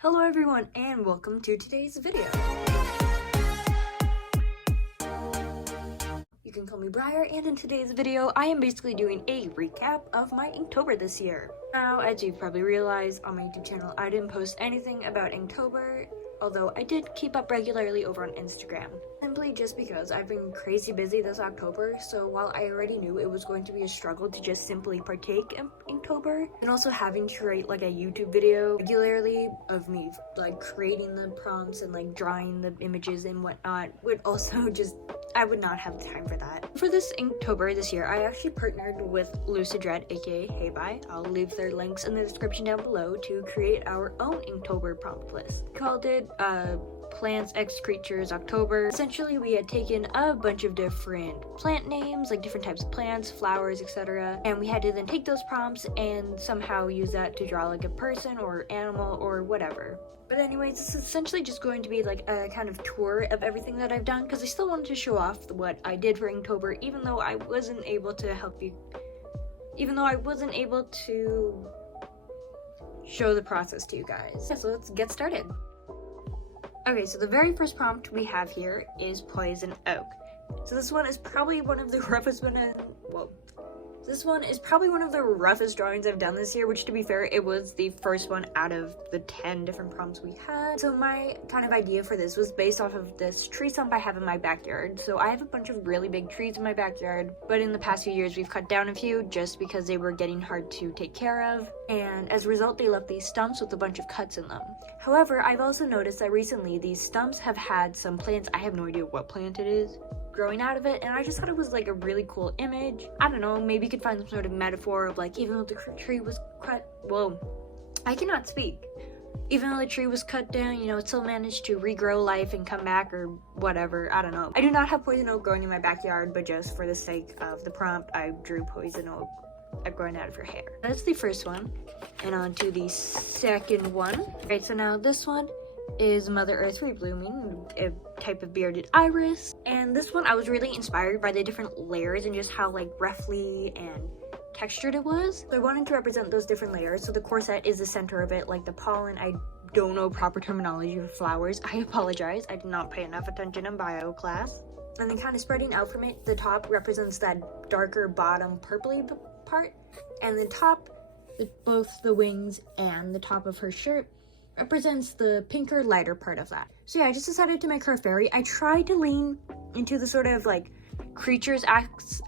Hello everyone and welcome to today's video. You can call me Bryer, and in today's video I am basically doing a recap of my Inktober this year. Now, as you've probably realized, on my YouTube channel I didn't post anything about Inktober, although I did keep up regularly over on Instagram. Simply just because I've been crazy busy this October, so while I already knew it was going to be a struggle to just simply partake in Inktober, and also having to write like a YouTube video regularly of me like creating the prompts and like drawing the images and whatnot would also just, I would not have time for that. For this Inktober this year, I actually partnered with Lucid Red, aka Hey Bye. I'll leave their links in the description down below to create our own Inktober prompt list. We called it Plants X Creatures October. Essentially, we had taken a bunch of different plant names, like different types of plants, flowers, etc. And we had to then take those prompts and somehow use that to draw like a person or animal or whatever. But anyways, this is essentially just going to be like a kind of tour of everything that I've done, because I still wanted to show off what I did for Inktober, even though I wasn't able to show the process to you guys. Yeah, so let's get started. Okay, so the very first prompt we have here is Poison Oak. So this one is probably one of the roughest drawings I've done this year, which, to be fair, it was the first one out of the 10 different prompts we had. So my kind of idea for this was based off of this tree stump I have in my backyard. So I have a bunch of really big trees in my backyard, but in the past few years we've cut down a few just because they were getting hard to take care of, and as a result they left these stumps with a bunch of cuts in them. However, I've also noticed that recently these stumps have had some plants, I have no idea what plant it is, growing out of it, and I just thought it was like a really cool image. I don't know, maybe you could find some sort of metaphor of like, even though the tree was cut, I cannot speak. Even though the tree was cut down, you know, it still managed to regrow life and come back or whatever, I don't know. I do not have poison oak growing in my backyard, but just for the sake of the prompt, I drew poison oak growing out of her hair. That's the first one, and on to the second one. Right, so now this one is Mother Earth reblooming, a type of bearded iris. And this one I was really inspired by the different layers and just how like roughly and textured it was. So I wanted to represent those different layers. So the corset is the center of it, like the pollen. I don't know proper terminology for flowers. I apologize. I did not pay enough attention in bio class. And then kind of spreading out from it, the top represents that darker bottom purpley part, and the top, both the wings and the top of her shirt, represents the pinker, lighter part of that. So yeah, I just decided to make her a fairy. I tried to lean into the sort of like creatures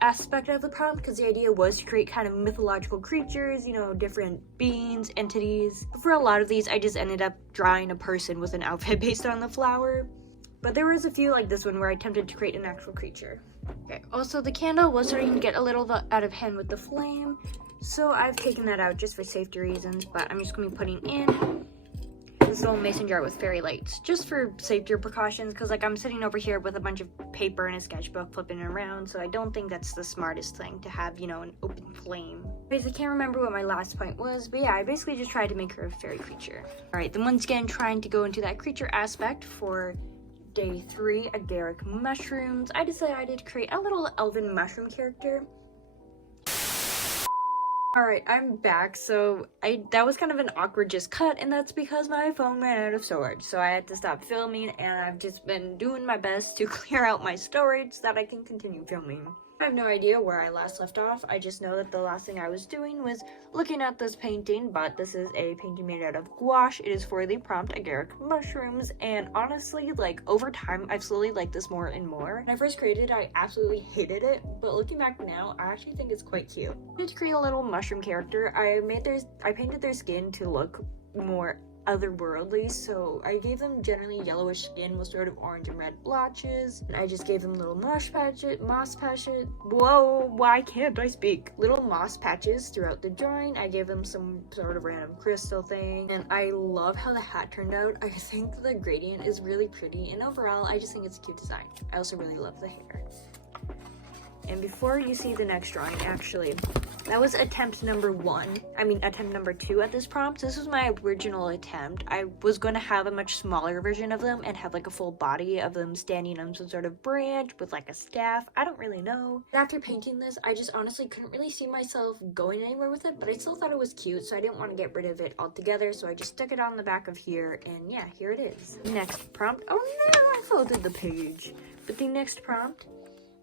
aspect of the prompt, because the idea was to create kind of mythological creatures, you know, different beings, entities. But for a lot of these, I just ended up drawing a person with an outfit based on the flower. But there was a few like this one where I attempted to create an actual creature. Okay, also the candle was starting to get a little out of hand with the flame, so I've taken that out just for safety reasons, but I'm just going to be putting in this little mason jar with fairy lights, just for safety precautions, because like I'm sitting over here with a bunch of paper and a sketchbook flipping it around, so I don't think that's the smartest thing to have, you know, an open flame. Anyways, I can't remember what my last point was, but yeah, I basically just tried to make her a fairy creature. Alright, then once again, trying to go into that creature aspect for day 3, agaric mushrooms, I decided to create a little elven mushroom character. Alright, I'm back. So that was kind of an awkward just cut, and that's because my phone ran out of storage, so I had to stop filming, and I've just been doing my best to clear out my storage so that I can continue filming. I have no idea where I last left off. I just know that the last thing I was doing was looking at this painting, but this is a painting made out of gouache. It is for the prompt agaric mushrooms, and honestly, like, over time, I've slowly liked this more and more. When I first created it, I absolutely hated it, but looking back now, I actually think it's quite cute. To create a little mushroom character, I painted their skin to look more otherworldly, so I gave them generally yellowish skin with sort of orange and red blotches, and I just gave them little moss patches, whoa, why can't I speak? Little moss patches throughout the drawing. I gave them some sort of random crystal thing, and I love how the hat turned out. I think the gradient is really pretty, and overall, I just think it's a cute design. I also really love the hair. And before you see the next drawing, actually, That was attempt number 2 at this prompt. This was my original attempt. I was going to have a much smaller version of them and have like a full body of them standing on some sort of branch with like a staff. I don't really know. But after painting this, I just honestly couldn't really see myself going anywhere with it, but I still thought it was cute, so I didn't want to get rid of it altogether, so I just stuck it on the back of here, and yeah, here it is. Next prompt. Oh no, I folded the page. But the next prompt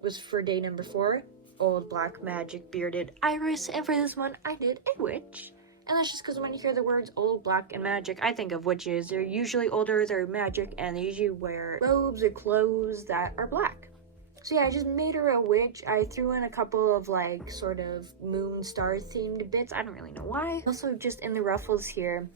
was for day number 4. Old black magic bearded iris, and for this one I did a witch. And that's just because when you hear the words old black and magic, I think of witches. They're usually older, they're magic, and they usually wear robes or clothes that are black. So yeah, I just made her a witch. I threw in a couple of like sort of moon star themed bits. I don't really know why. Also, just in the ruffles here,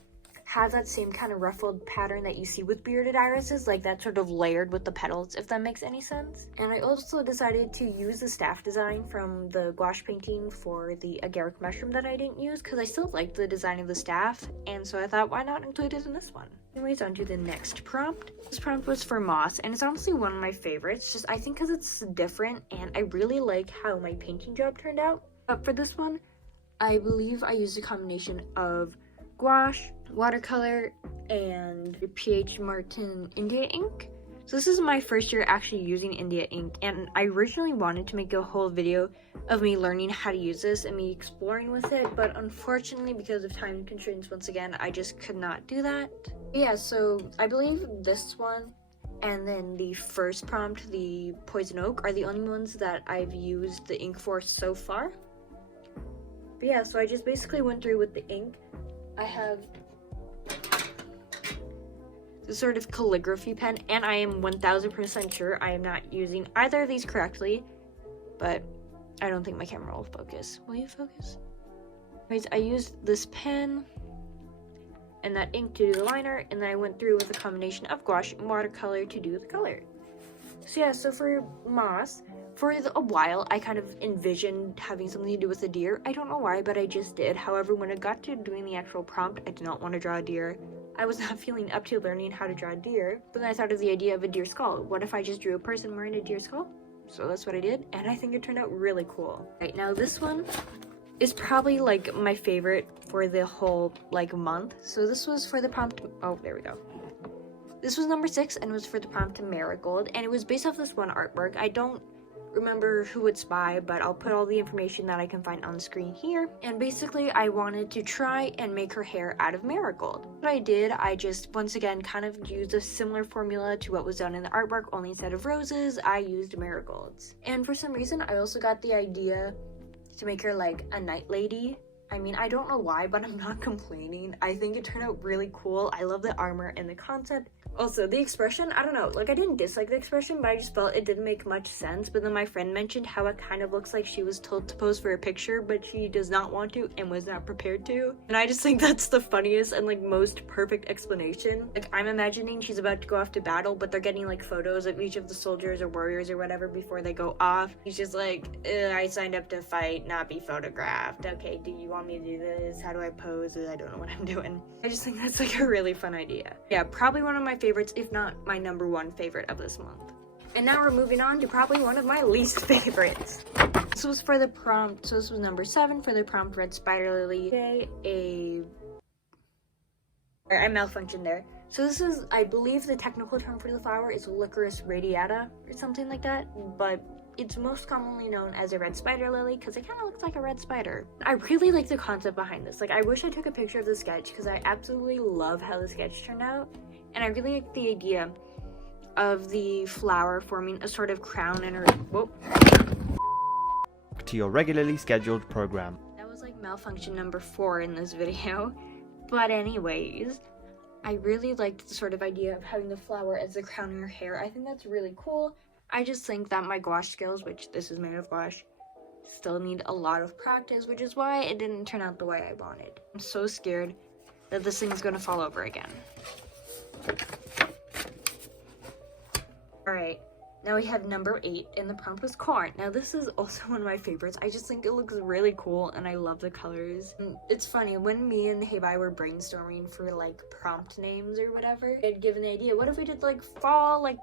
have that same kind of ruffled pattern that you see with bearded irises, like that sort of layered with the petals, if that makes any sense. And I also decided to use the staff design from the gouache painting for the agaric mushroom that I didn't use, because I still liked the design of the staff, and so I thought, why not include it in this one? Anyways, on to the next prompt. This prompt was for moss, and it's honestly one of my favorites, just I think because it's different, and I really like how my painting job turned out. But for this one, I believe I used a combination of gouache, watercolor, and PH Martin India ink. So this is my first year actually using India ink, and I originally wanted to make a whole video of me learning how to use this and me exploring with it, but unfortunately because of time constraints once again, I just could not do that. Yeah, so I believe this one and then the first prompt, the poison oak, are the only ones that I've used the ink for so far. But yeah, so I just basically went through with the ink. I have this sort of calligraphy pen, and I am 1000% sure I am not using either of these correctly, but I don't think my camera will focus. Will you focus? Anyways, I used this pen and that ink to do the liner, and then I went through with a combination of gouache and watercolor to do the color. So yeah, so for moss, for a while, I kind of envisioned having something to do with a deer. I don't know why, but I just did. However, when it got to doing the actual prompt, I did not want to draw a deer. I was not feeling up to learning how to draw a deer, but then I thought of the idea of a deer skull. What if I just drew a person wearing a deer skull? So that's what I did, and I think it turned out really cool. Right, now this one is probably like my favorite for the whole like month. So this was for the prompt, oh, there we go. This was number 6 and was for the prompt Marigold, and it was based off this one artwork. I don't remember who it's by, but I'll put all the information that I can find on the screen here. And basically, I wanted to try and make her hair out of marigold. What I did, I just, once again, kind of used a similar formula to what was done in the artwork, only instead of roses, I used marigolds. And for some reason, I also got the idea to make her like a night lady. I mean, I don't know why, but I'm not complaining. I think it turned out really cool. I love the armor and the concept. Also, the expression, I don't know, like I didn't dislike the expression, but I just felt it didn't make much sense. But then my friend mentioned how it kind of looks like she was told to pose for a picture, but she does not want to and was not prepared to. And I just think that's the funniest and like most perfect explanation. Like I'm imagining she's about to go off to battle, but they're getting like photos of each of the soldiers or warriors or whatever before they go off. She's just like, I signed up to fight, not be photographed. Okay, do you want me to do this? How do I pose? I don't know what I'm doing. I just think that's like a really fun idea. Yeah, probably one of my favorites, if not my number 1 favorite of this month. And now we're moving on to probably one of my least favorites. This was for the prompt, so this was number 7 for the prompt Red Spider Lily. I malfunctioned there. So this is, I believe the technical term for the flower is Licorice radiata or something like that, but it's most commonly known as a red spider lily because it kind of looks like a red spider. I really like the concept behind this. Like I wish I took a picture of the sketch because I absolutely love how the sketch turned out. And I really like the idea of the flower forming a sort of crown in her, whoop. To your regularly scheduled program. That was like malfunction number 4 in this video. But anyways, I really liked the sort of idea of having the flower as the crown in her hair. I think that's really cool. I just think that my gouache skills, which this is made of gouache, still need a lot of practice, which is why it didn't turn out the way I wanted. I'm so scared that this thing is gonna fall over again. Alright, now we have number 8, and the prompt was corn. Now this is also one of my favorites. I just think it looks really cool, and I love the colors. And it's funny, when me and Heibai were brainstorming for like prompt names or whatever, I had given the idea, what if we did like fall, like,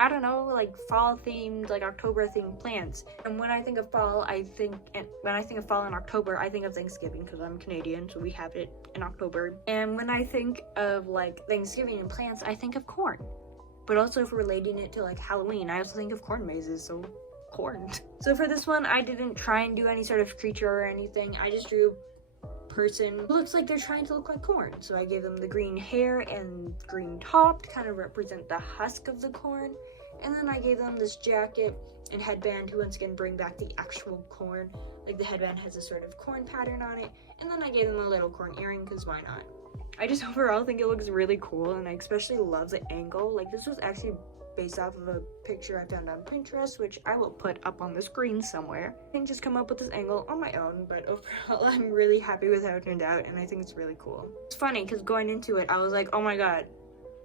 I don't know, like fall themed, like October themed plants. And when I think of fall, when I think of fall in October, I think of Thanksgiving because I'm Canadian, so we have it in October. And when I think of like Thanksgiving and plants, I think of corn. But also if relating it to like Halloween, I also think of corn mazes, so corn. So for this one, I didn't try and do any sort of creature or anything. I just drew person who looks like they're trying to look like corn. So I gave them the green hair and green top to kind of represent the husk of the corn. And then I gave them this jacket and headband to once again bring back the actual corn. Like the headband has a sort of corn pattern on it. And then I gave them a little corn earring because why not? I just overall think it looks really cool, and I especially love the angle. Like this was actually based off of a picture I found on Pinterest, which I will put up on the screen somewhere. I didn't just come up with this angle on my own, but overall I'm really happy with how it turned out, and I think it's really cool. It's funny because going into it, I was like, oh my god,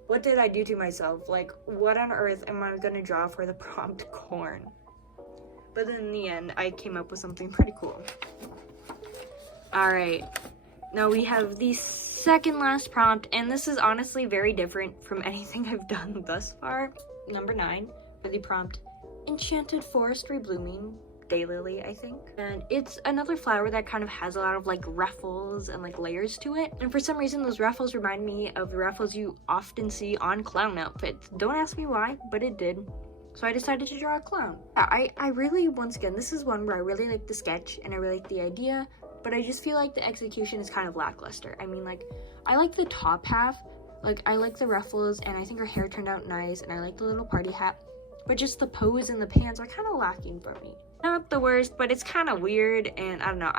what did I do to myself? Like, what on earth am I gonna draw for the prompt corn? But then in the end, I came up with something pretty cool. Alright, now we have the second last prompt, and this is honestly very different from anything I've done thus far. Number 9 for the prompt, Enchanted Forest Reblooming Daylily, I think. And it's another flower that kind of has a lot of like ruffles and like layers to it. And for some reason, those ruffles remind me of the ruffles you often see on clown outfits. Don't ask me why, but it did. So I decided to draw a clown. I really, once again, this is one where I really like the sketch and I really like the idea, but I just feel like the execution is kind of lackluster. I mean, like, I like the top half, like, I like the ruffles, and I think her hair turned out nice, and I like the little party hat, but just the pose and the pants are kind of lacking for me. Not the worst, but it's kind of weird, and I don't know,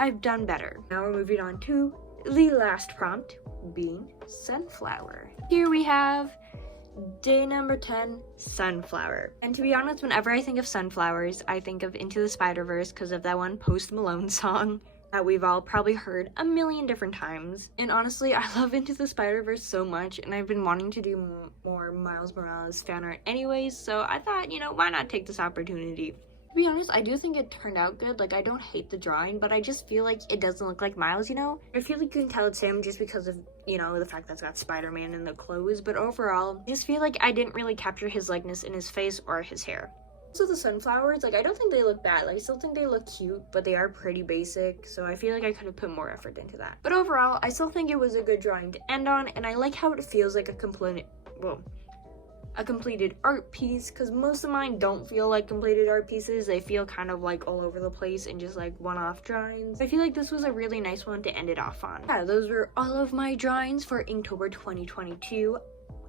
I've done better. Now we're moving on to the last prompt, being sunflower. Here we have day number 10, sunflower. And to be honest, whenever I think of sunflowers, I think of Into the Spider-Verse because of that one Post Malone song that we've all probably heard a million different times. And honestly, I love Into the Spider-Verse so much, and I've been wanting to do more Miles Morales fan art anyways, so I thought, you know, why not take this opportunity? To be honest, I do think it turned out good. Like, I don't hate the drawing, but I just feel like it doesn't look like Miles, you know? I feel like you can tell it's him just because of, you know, the fact that it's got Spider-Man in the clothes, but overall, I just feel like I didn't really capture his likeness in his face or his hair. So the sunflowers, like, I don't think they look bad. Like, I still think they look cute, but they are pretty basic, so I feel like I could have put more effort into that. But overall, I still think it was a good drawing to end on, and I like how it feels like a completed art piece, because most of mine don't feel like completed art pieces. They feel kind of like all over the place and just like one-off drawings. I feel like this was a really nice one to end it off on. Yeah, those were all of my drawings for Inktober 2022.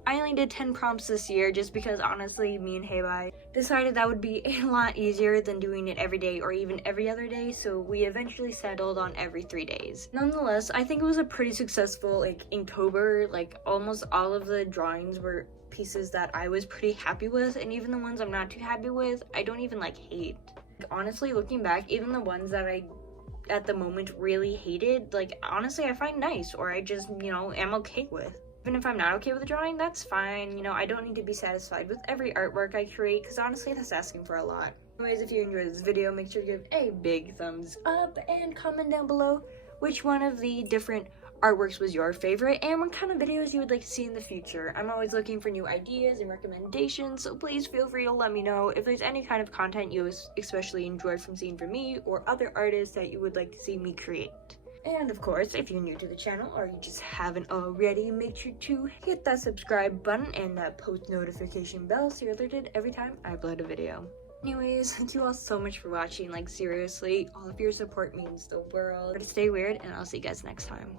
I only did 10 prompts this year just because honestly, me and Heibai decided that would be a lot easier than doing it every day or even every other day, so we eventually settled on every 3 days. Nonetheless, I think it was a pretty successful like Inktober. Like almost all of the drawings were pieces that I was pretty happy with, and even the ones I'm not too happy with, I don't even like hate. Like, honestly, looking back, even the ones that I at the moment really hated, like honestly I find nice, or I just, you know, am okay with. Even if I'm not okay with the drawing, that's fine. You know, I don't need to be satisfied with every artwork I create, because honestly, that's asking for a lot. Anyways, if you enjoyed this video, make sure to give a big thumbs up and comment down below which one of the different artworks was your favorite and what kind of videos you would like to see in the future. I'm always looking for new ideas and recommendations, so please feel free to let me know if there's any kind of content you especially enjoyed from seeing from me or other artists that you would like to see me create. And of course, if you're new to the channel or you just haven't already, make sure to hit that subscribe button and that post notification bell so you're alerted every time I upload a video. Anyways, thank you all so much for watching. Like seriously, all of your support means the world. Stay weird, and I'll see you guys next time.